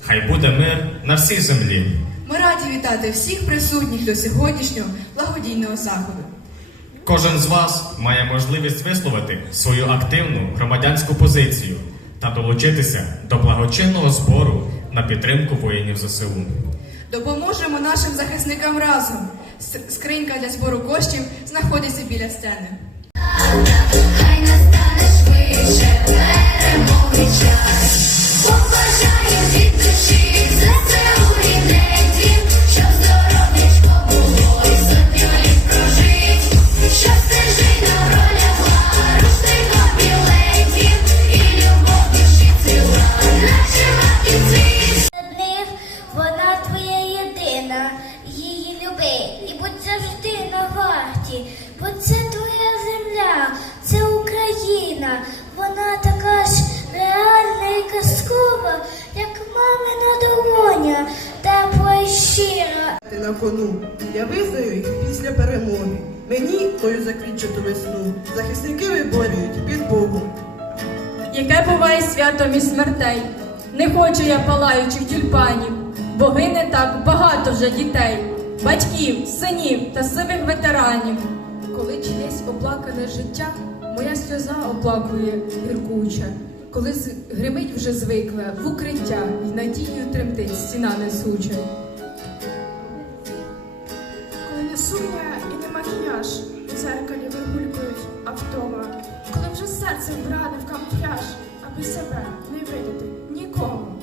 Хай буде мир на всій землі. Ми раді вітати всіх присутніх до сьогоднішнього благодійного заходу. Кожен з вас має можливість висловити свою активну громадянську позицію та долучитися до благочинного збору на підтримку воїнів ЗСУ. Допоможемо нашим захисникам разом. Скринька для збору коштів знаходиться біля сцени. Хай настане швидше перемоги час. Хочу я палаючих тюльпанів, бо гине так багато вже дітей, батьків, синів та сивих ветеранів. Коли чиєсь оплакане життя, моя сльоза оплакує гіркуча. Коли гримить вже звикла в укриття й надією тремтить стіна несуча. Коли не сумня і не макіяж, в дзеркалі вигулькують автома. Коли вже серце вбране в камуфляж, аби себе не видати нікому.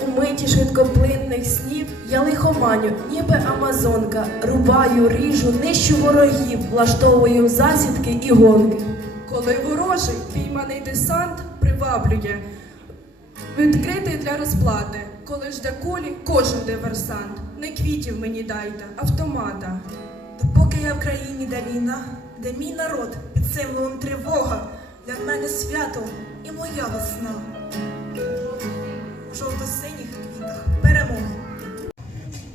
У миті швидкоплинних снів я лихоманю, ніби амазонка, рубаю, ріжу, нищу ворогів, влаштовую засідки і гонки. Коли ворожий пійманий десант приваблює, відкритий для розплати. Коли жде кулі, кожен диверсант. Не квітів мені дайте, автомата. Допоки я в країні, де війна, де мій народ під символом тривога, для мене свято і моя весна. У жовто-синіх квітах перемоги.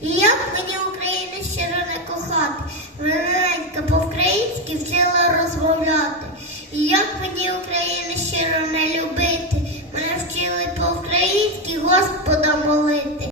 І як мені Україну щиро не кохати, Вененька по-українськи вчила розмовляти. І як мені Україна щиро не любити, мене вчили по-українськи Господа молити.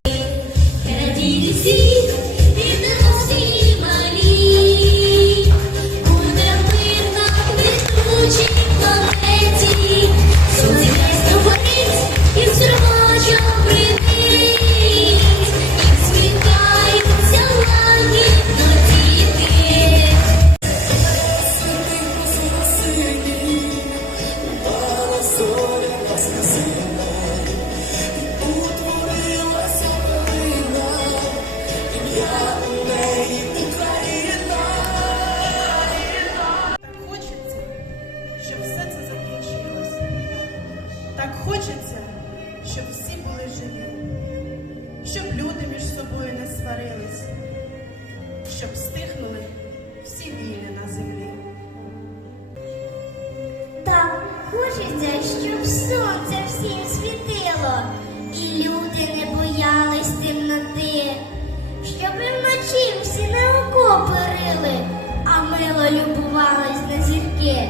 А любувались на зірки,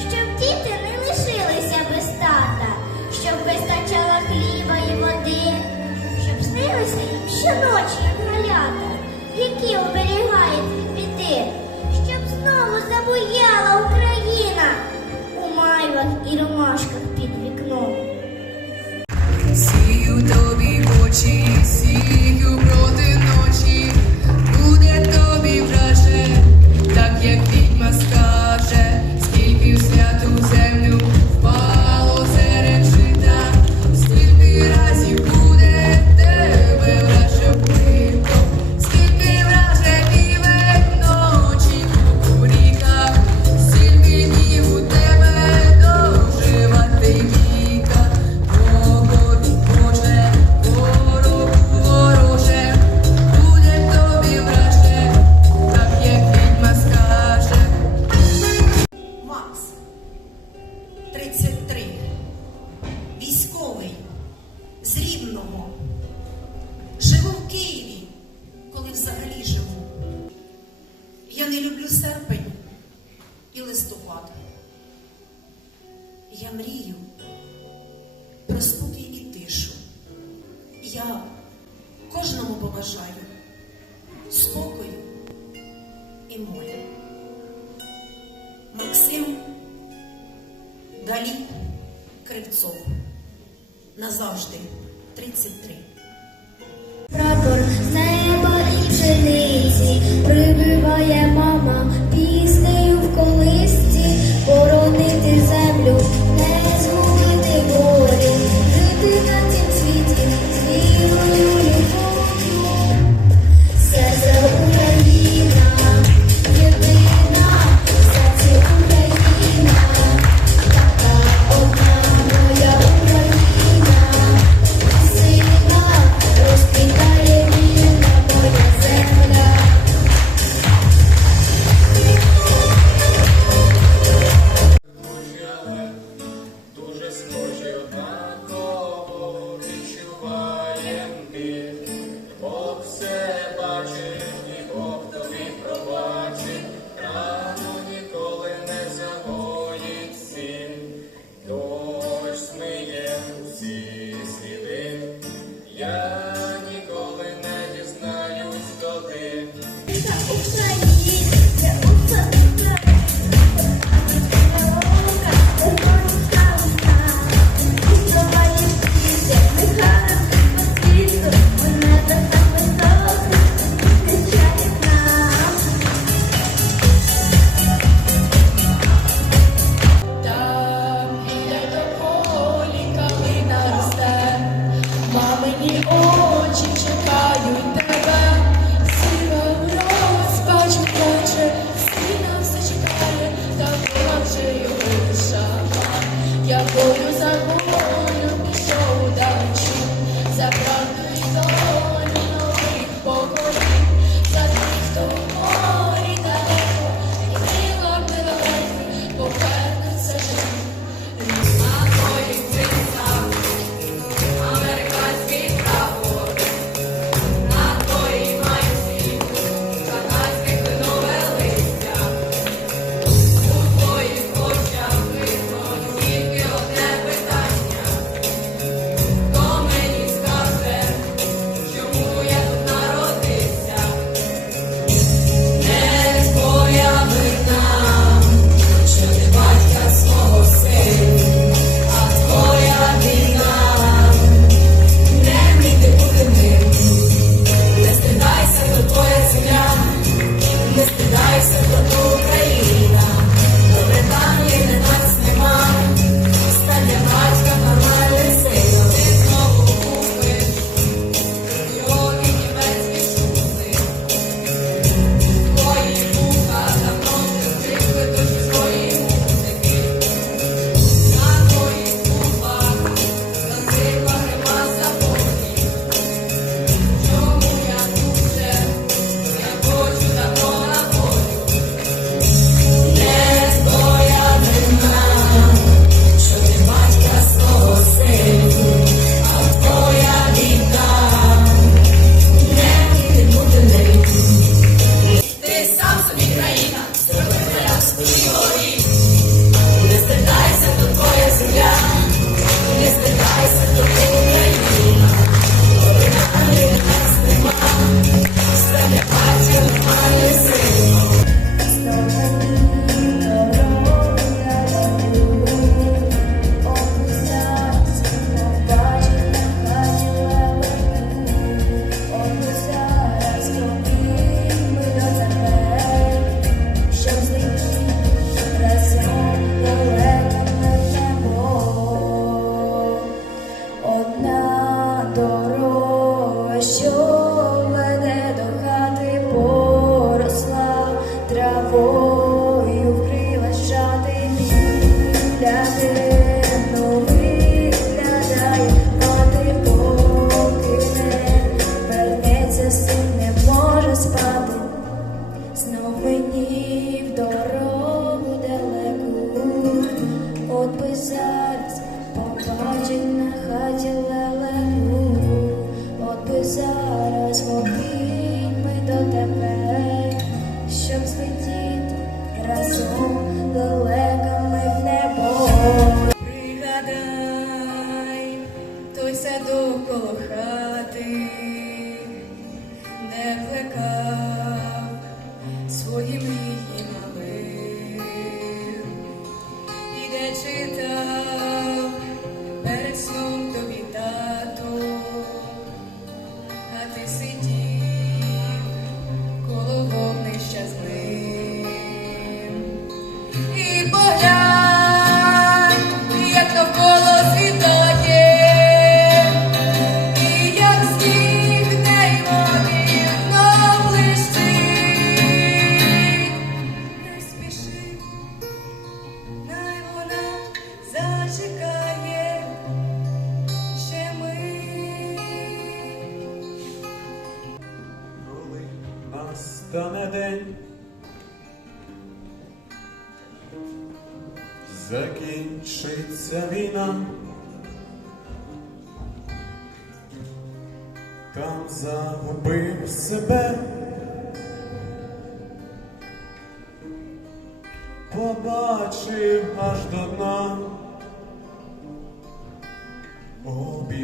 щоб діти не лишилися без тата, щоб вистачало хліба і води, щоб снилися їм щоночі як які оберігають від біди, щоб знову забуяла Україна. У майвах і ромашках під і море. Максим Галіп Кривцов назавжди 33. Прапор з неба і пшениці.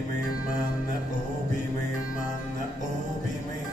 Обійми мене, обійми мене, обійми.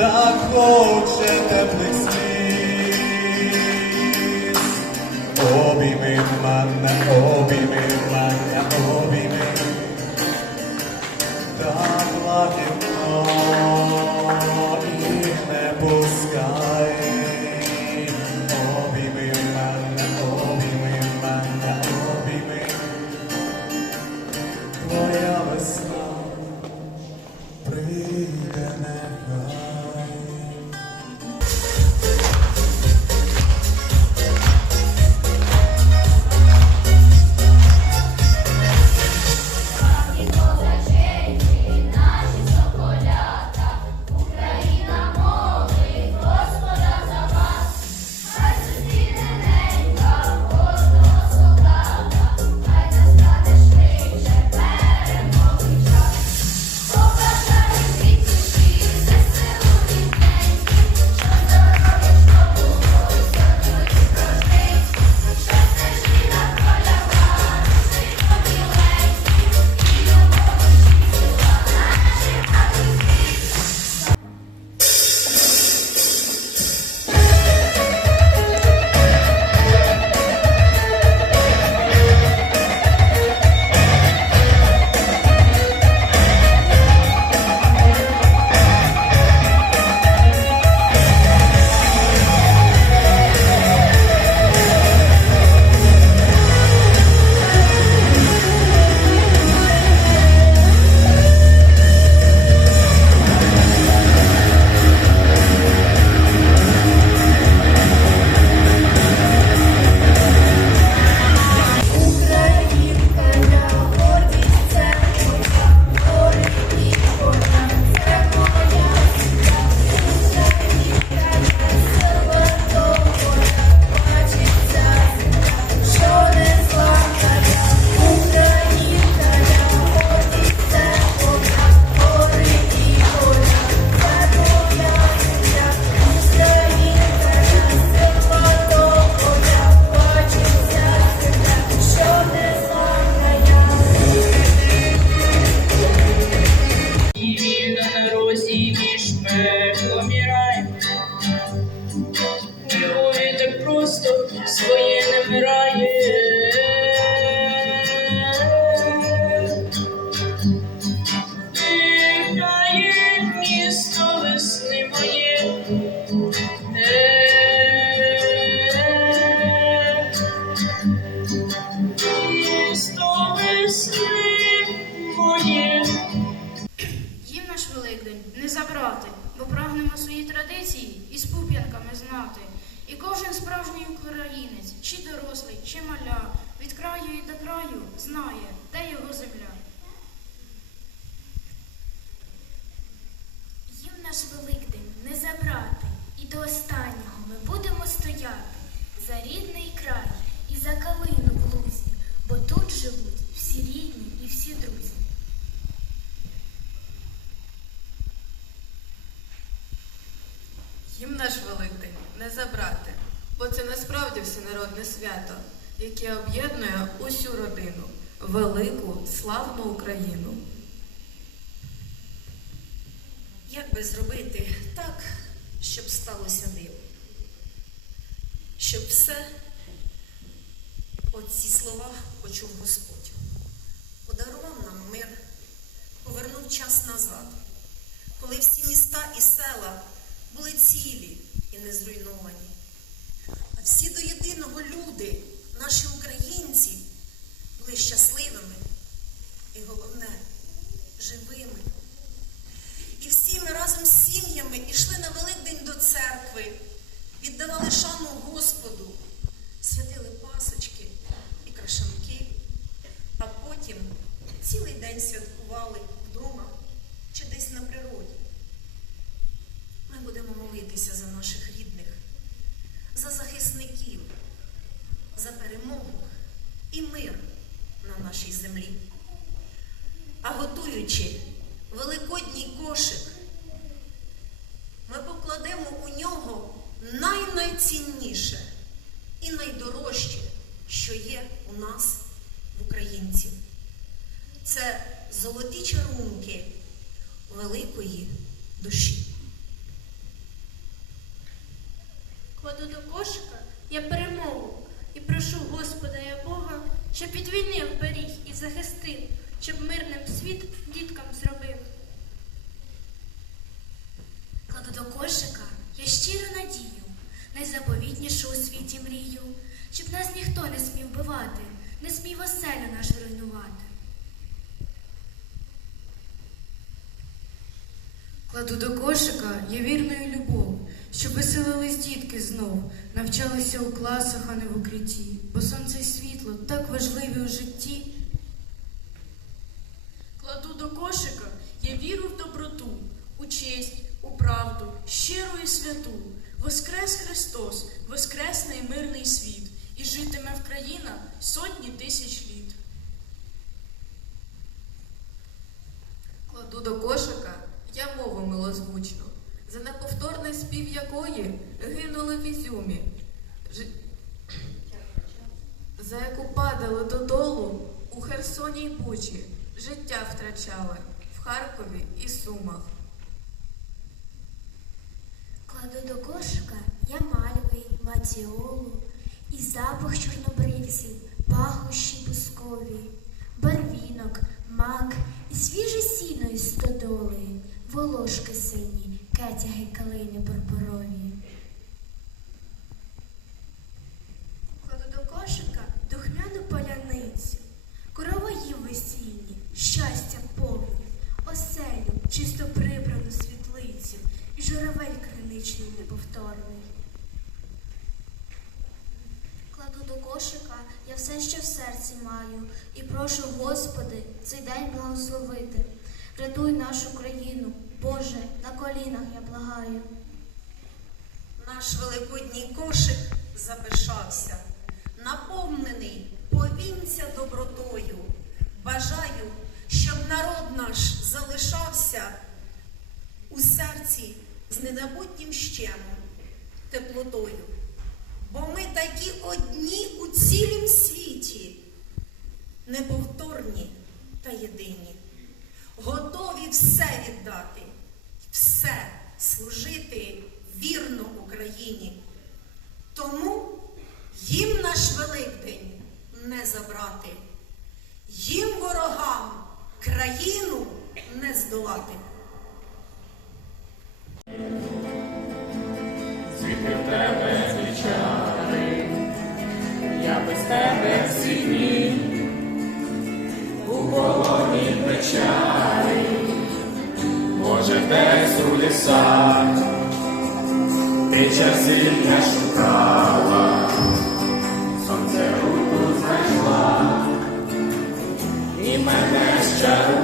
так хоче теплих слів. Обійми мене, обійми мене, обійми мати. І кожен справжній українець, чи дорослий, чи маля, від краю і до краю знає, де його земля. Їм наш Великдень не забрати, і до останнього ми будемо стояти за рідний край і за калину в лузі, бо тут живуть всі рідні і всі друзі. Їм наш великий забрати, бо це насправді всенародне свято, яке об'єднує усю родину, велику славну Україну. Як би зробити так, щоб сталося диво? Щоб все оці слова почув Господь. Подарував нам мир, повернув час назад, коли всі міста і села були цілі і не зруйновані. А всі до єдиного люди, наші українці, були щасливими і головне живими. І всі ми разом з сім'ями йшли на Великдень до церкви, віддавали шану Господу, святили пасочки і крашанки, а потім цілий день святкували вдома чи десь на природі. Молитися за наших рідних, за захисників, за перемогу і мир на нашій землі. А готуючи великодній кошик, ми покладемо у нього найнайцінніше і найдорожче, що є у нас в українців. Це золоті чарунки великої душі. Кладу до кошика я перемогу і прошу Господа я Бога, щоб від війни вберіг і захистив, щоб мирним світ діткам зробив. Кладу до кошика я щиро надію, найзаповітнішу у світі мрію, щоб нас ніхто не смів бивати, не смів оселю нашу руйнувати. Кладу до кошика я вірну і любов, щоб веселились дітки знов, навчалися у класах, а не в укритті, бо сонце і світло так важливі у житті. Кладу до кошика я віру в доброту, у честь, у правду, щиру і святу. Воскрес Христос, воскресний мирний світ, і житиме в країна сотні тисяч літ. Кладу до кошика я мову милозвучну, за неповторний спів якої гинули в Ізюмі, Жи- за яку падали додолу у Херсоні й Бучі, життя втрачали в Харкові і Сумах. Кладу до кошика я мальви, матіолу, і запах чорнобривців, пахощі бускові, барвінок, мак, і свіже сіно із стодоли, волошки сині, кетяги калини пурпурові. Кладу до кошика духмяну поляницю, короваїв весільні, щастя повні, оселю, чисто прибрану світлицю, і журавель криничний неповторний. Кладу до кошика я все, що в серці маю, і прошу, Господи, цей день благословити. Рятуй нашу країну, Боже, на колінах я благаю. Наш великодній кошик запишався, наповнений повінця добротою. Бажаю, щоб народ наш залишався у серці з ненабутнім щемом, теплотою. Бо ми такі одні у цілім світі, неповторні та єдині, готові все віддати, все служити вірно Україні. Тому їм наш Великдень не забрати, їм ворогам країну не здолати. небесу ліса, ти часильня шукала, сонце руку знайшла і мене ще.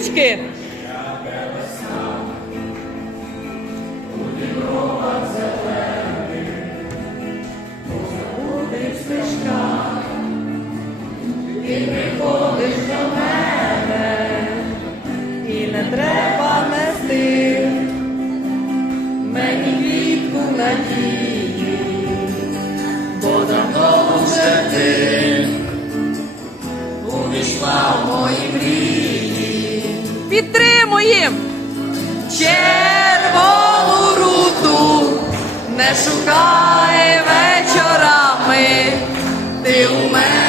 Ручки. підтримуємо червону руту, не шукає вечорами, ти у мене.